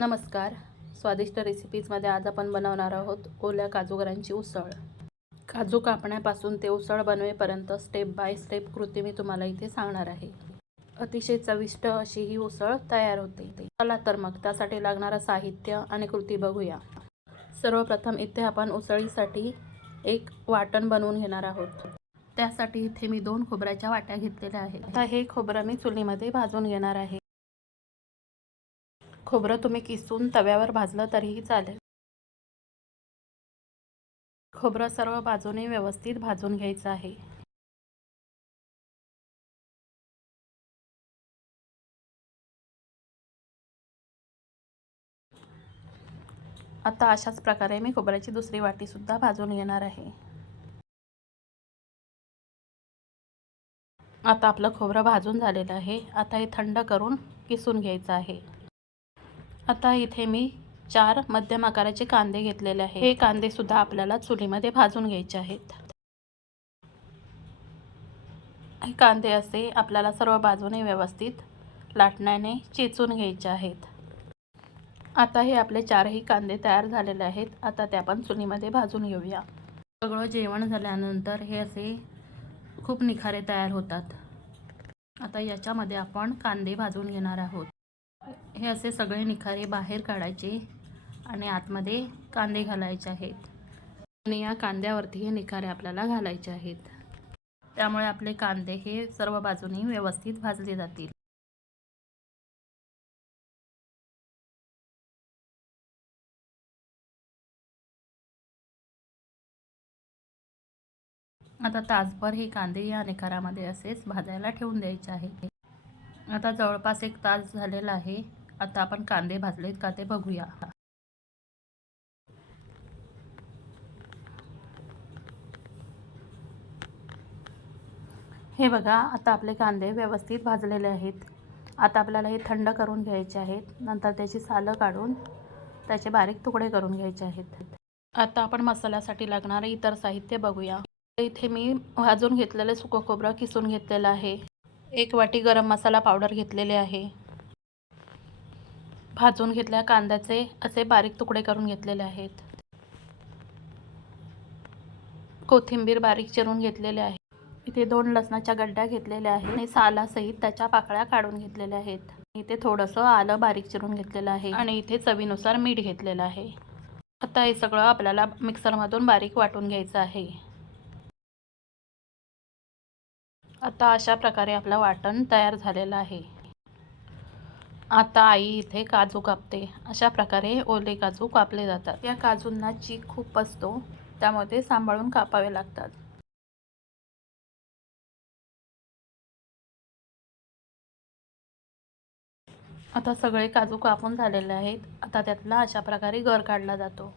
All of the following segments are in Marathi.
नमस्कार. स्वादिष्ट रेसिपीजमध्ये आज आपण बनवणार आहोत ओल्या काजूगरांची उसळ. काजू कापण्यापासून ते उसळ बनवेपर्यंत स्टेप बाय स्टेप कृती मी तुम्हाला इथे सांगणार आहे. अतिशय चविष्ट अशी ही उसळ तयार होते. चला तर मग त्यासाठी लागणारं साहित्य आणि कृती बघूया. सर्वप्रथम इथे आपण उसळीसाठी एक वाटण बनवून घेणार आहोत. त्यासाठी इथे मी 2 खोबऱ्याच्या वाट्या घेतलेल्या आहेत. आता हे खोबरं मी चुलीमध्ये भाजून घेणार आहे. खोबरं तुम्ही किसून तव्यावर भाजलं तरीही चालेल. खोबरं सर्व बाजूने व्यवस्थित भाजून घ्यायचं आहे. आता अशाच प्रकारे मी खोबऱ्याची दुसरी वाटी सुद्धा भाजून घेणार आहे. आता आपलं खोबरं भाजून झालेलं आहे. आता हे थंड करून किसून घ्यायचं आहे. आता इथे मी 4 मध्यम आकाराचे कांदे घेतलेले आहेत. हे कांदे सुद्धा आपल्याला चुलीमध्ये भाजून घ्यायचे आहेत. हे कांदे असे आपल्याला सर्व बाजूने व्यवस्थित लाटण्याने चेचून घ्यायचे आहेत. आता हे आपले 4ही कांदे तयार झालेले आहेत. आता ते आपण चुलीमध्ये भाजून घेऊया. सगळं जेवण झाल्यानंतर हे असे खूप निखारे तयार होतात. आता याच्यामध्ये आपण कांदे भाजून घेणार आहोत. हे असे सगळे निखारे बाहेर काढायचे आणि आतमध्ये कांदे घालायचे आहेत. आणि या कांद्यावरती हे निखारे आपल्याला घालायचे आहेत. त्यामुळे आपले कांदे हे सर्व बाजूनी व्यवस्थित भाजले जातील. आता तासभर हे कांदे या निखारामध्ये असेच भाजायला ठेवून द्यायचे आहे. आता जवळपास 1 तास झालेला आहे. आता आपण कांदे भाजलेत का ते बघूया. हे बघा, आता आपले कांदे व्यवस्थित भाजलेले आहेत. आता आपल्याला हे थंड करून घ्यायचे आहेत. नंतर त्याची सालं काढून त्याचे बारीक तुकडे करून घ्यायचे आहेत. आता आपण मसाल्यासाठी लागणारे इतर साहित्य बघूया. इथे मी भाजून घेतलेले सुकं खोबरं किसून घेतलेलं आहे. 1 वाटी गरम मसाला पावडर घेतलेले आहे. भाजून घेतलेल्या कांद्याचे असे बारीक तुकडे करून घेतलेले आहेत. कोथिंबीर बारीक चिरून घेतलेले आहे. इथे 2 लसणाच्या गड्ड्या घेतलेल्या आहेत आणि सालासहित त्याच्या पाकळ्या काढून घेतलेल्या आहेत. इथे थोडंसं आलं बारीक चिरून घेतलेलं आहे आणि इथे चवीनुसार मीठ घेतलेलं आहे. आता हे सगळं आपल्याला मिक्सरमधून बारीक वाटून घ्यायचं आहे. आता अशा प्रकारे आपलं वाटण तयार झालेलं आहे. आता आई इथे काजू कापते. अशा प्रकारे ओले काजू कापले जातात. या काजूंना चीक खूप असतो, त्यामध्ये सांभाळून कापावे लागतात. आता सगळे काजू कापून झालेले आहेत. आता त्यातला अशा प्रकारे गर काढला जातो.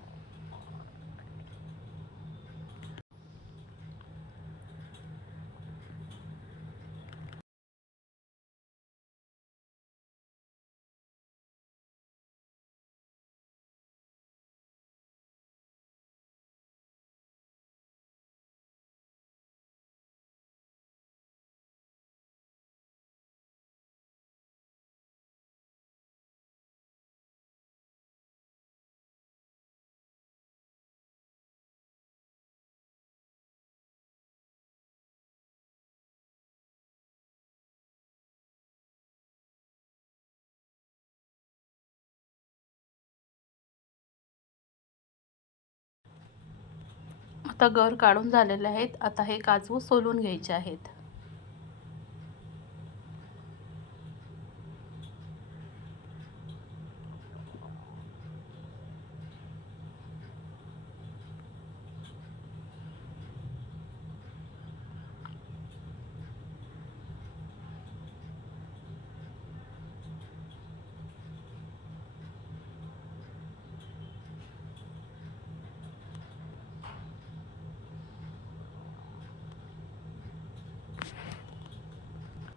आता गर काढून झालेले आहेत. आता हे काजू सोलून घ्यायचे आहेत.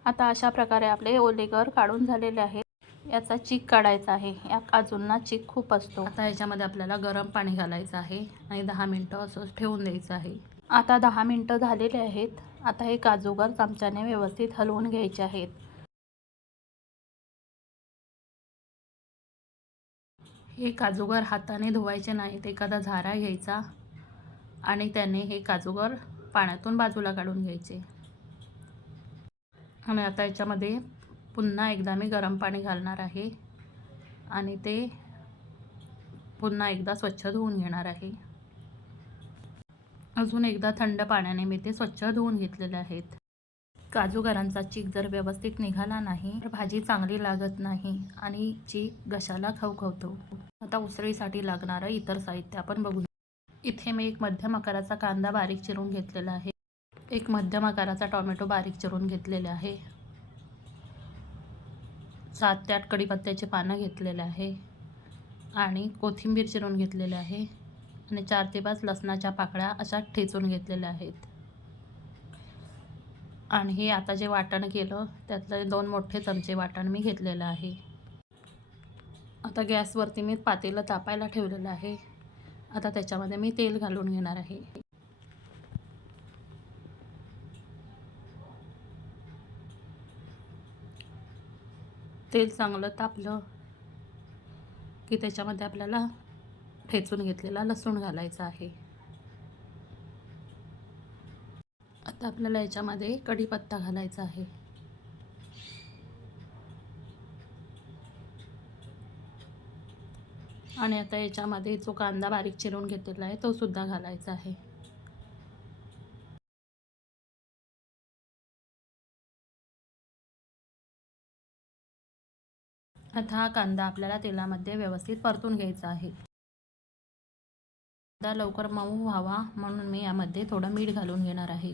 आता अशा प्रकारे आपले ओले गर काढून झालेले आहेत. याचा चीक काढायचा आहे. या काजूंना चीक खूप असतो. आता याच्यामध्ये आपल्याला गरम पाणी घालायचं आहे आणि 10 मिनिटं असंच ठेवून द्यायचं आहे. आता 10 मिनिटं झालेले आहेत. आता हे काजूगर चमच्याने व्यवस्थित हलवून घ्यायचे आहेत. हे काजूगर हाताने धुवायचे नाहीत, एखादा झारा घ्यायचा आणि त्याने हे काजूगर पाण्यातून बाजूला काढून घ्यायचे. आणि आता याच्यामध्ये पुन्हा एकदा मी गरम पाणी घालणार आहे आणि ते पुन्हा एकदा स्वच्छ धुवून घेणार आहे. अजून एकदा थंड पाण्याने मी ते स्वच्छ धुवून घेतलेले आहेत. काजूगरांचा चीक जर व्यवस्थित निघाला नाही तर भाजी चांगली लागत नाही आणि चीक घशाला खवखवतो. आता उसळीसाठी लागणारं इतर साहित्य आपण बघूया. इथे मी एक मध्यम आकाराचा कांदा बारीक चिरून घेतलेला आहे. एक मध्यम आकाराचा टोमॅटो बारीक चिरून घेतलेले आहे. 7 ते 8 कढीपत्त्याची पानं घेतलेले आहे आणि कोथिंबीर चिरून घेतलेले आहे आणि 4 ते 5 लसणाच्या पाकळ्या अशा ठेचून घेतलेल्या आहेत. आणि हे आता जे वाटण केलं त्यातले 2 मोठे चमचे वाटण मी घेतलेलं आहे. आता गॅसवरती मी पातेलं तापायला ठेवलेलं आहे. आता त्याच्यामध्ये मी तेल घालून घेणार आहे. तेल चांगलं तापलं की त्याच्यामध्ये आपल्याला ठेचून घेतलेला लसूण घालायचा आहे. आता आपल्याला याच्यामध्ये कढीपत्ता घालायचा आहे. आणि आता याच्यामध्ये जो कांदा बारीक चिरून घेतलेला आहे तो सुद्धा घालायचा आहे. आता हा कांदा आपल्याला तेलामध्ये व्यवस्थित परतून घ्यायचा आहे. कांदा लवकर मऊ व्हावा म्हणून मी यामध्ये थोडं मीठ घालून घेणार आहे.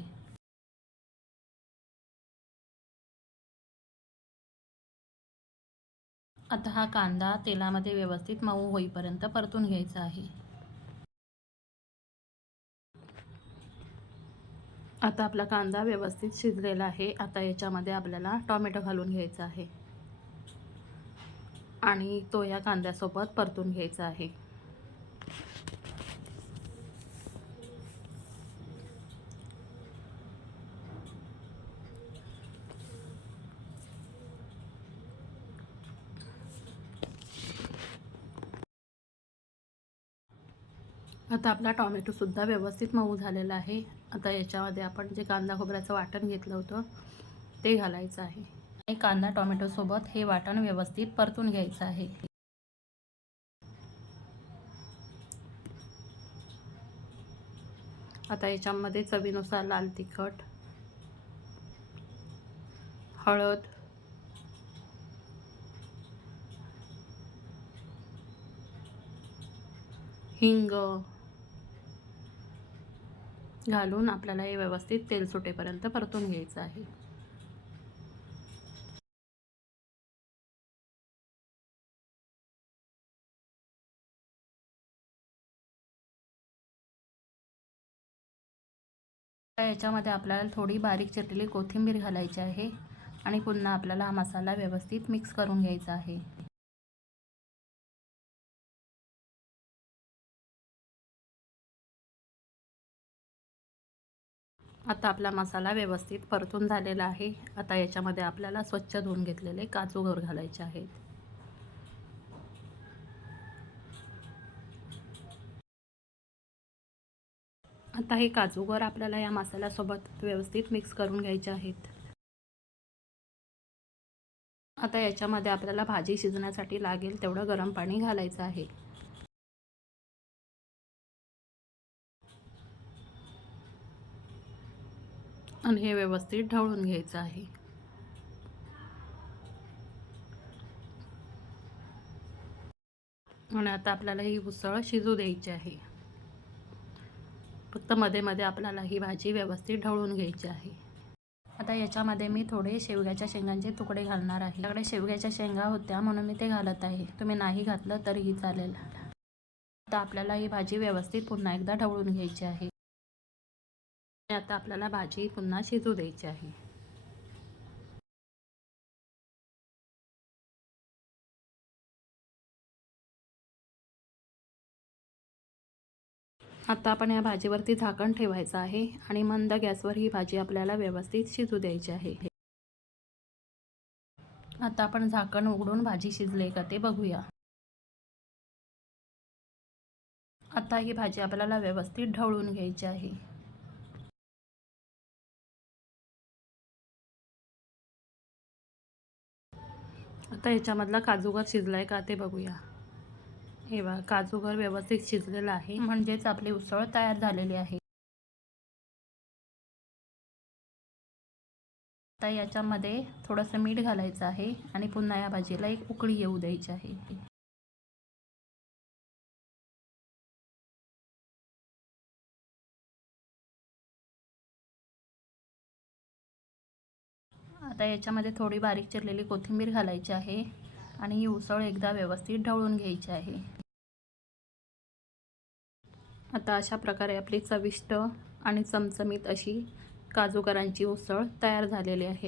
आता हा कांदा तेलामध्ये व्यवस्थित मऊ होईपर्यंत परतून घ्यायचा आहे. आता आपला कांदा व्यवस्थित शिजलेला आहे. आता याच्यामध्ये आपल्याला टोमॅटो घालून घ्यायचा आहे आणि तो या कांद्यासोबत परतून घ्यायचा आहे. आता आपला टोमॅटोसुद्धा व्यवस्थित मऊ झालेला आहे. आता याच्यामध्ये आपण जे कांदा खोबऱ्याचं वाटण घेतलं होतं ते घालायचं आहे आणि कांदा टोमॅटोसोबत हे वाटण व्यवस्थित परतून घ्यायचं आहे. आता याच्यामध्ये चवीनुसार लाल तिखट, हळद, हिंग घालून आपल्याला हे व्यवस्थित तेल सुटेपर्यंत परतून घ्यायचं आहे. याच्यामध्ये आपल्याला थोडी बारीक चिरलेली कोथिंबीर घालायची आहे आणि पुन्हा आपल्याला हा मसाला व्यवस्थित मिक्स करून घ्यायचा आहे. आता आपला मसाला व्यवस्थित परतून झालेला आहे. आता याच्यामध्ये आपल्याला स्वच्छ धुवून घेतलेले काजूगर घालायचे आहेत. आता हे काजूगर आपल्याला या मसाल्यासोबत व्यवस्थित मिक्स करून घ्यायचे आहेत. आता याच्यामध्ये आपल्याला भाजी शिजण्यासाठी लागेल तेवढं गरम पाणी घालायचं आहे. आणि हे व्यवस्थित ढवळून घ्यायचं आहे. आणि आता आपल्याला ही उसळ शिजू द्यायची आहे. फक्त मध्ये मध्ये आपल्याला ही भाजी व्यवस्थित ढवळून घ्यायची आहे. आता याच्यामध्ये मी थोडे शेवग्याच्या शेंगांचे तुकडे घालणार आहे. माझ्याकडे शेवग्याच्या शेंगा होत्या म्हणून मी ते घालत आहे. तुम्ही नाही घातलं तरीही चालेल. आता आपल्याला ही भाजी व्यवस्थित पुन्हा एकदा ढवळून घ्यायची आहे. आता आपल्याला भाजी पुन्हा शिजू द्यायची आहे. आता आपण या भाजीवरती झाकण ठेवायचं आहे आणि मंद गॅसवर ही भाजी आपल्याला व्यवस्थित शिजू द्यायची आहे. आता आपण झाकण उघडून भाजी शिजले का ते बघूया. आता ही भाजी आपल्याला व्यवस्थित ढवळून घ्यायची आहे. आता याच्यामधला काजूगर शिजलाय का ते बघूया. हे बघा, काजूगर व्यवस्थित शिजलेलं आहे, म्हणजेच आपली उसळ तयार झालेली आहे. आता याच्यामध्ये थोडंसं मीठ घालायचं आहे आणि पुन्हा या भाजीला एक उकळी येऊ द्यायची आहे. आता याच्यामध्ये थोडी बारीक चिरलेली कोथिंबीर घालायची आहे आणि ही उसळ एकदा व्यवस्थित ढवळून घ्यायची आहे. आता अशा प्रकारे आपली चविष्ट आणि चमचमीत अशी काजूगरांची उसळ तयार झालेली आहे.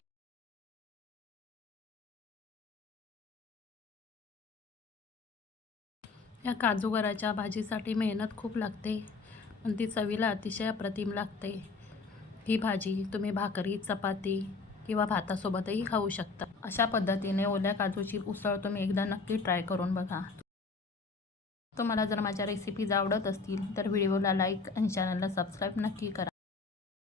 या काजूगराच्या भाजीसाठी मेहनत खूप लागते, पण ती चवीला अतिशय अप्रतिम लागते. ही भाजी तुम्ही भाकरी, चपाती किंवा भातासोबतही खाऊ शकता. अशा पद्धतीने ओल्या काजूची उसळ तुम्ही एकदा नक्की ट्राय करून बघा. तुम्हाला जर माझ्या रेसिपीज आवडत असतील तर व्हिडिओला लाईक आणि चॅनलला सबस्क्राईब नक्की करा.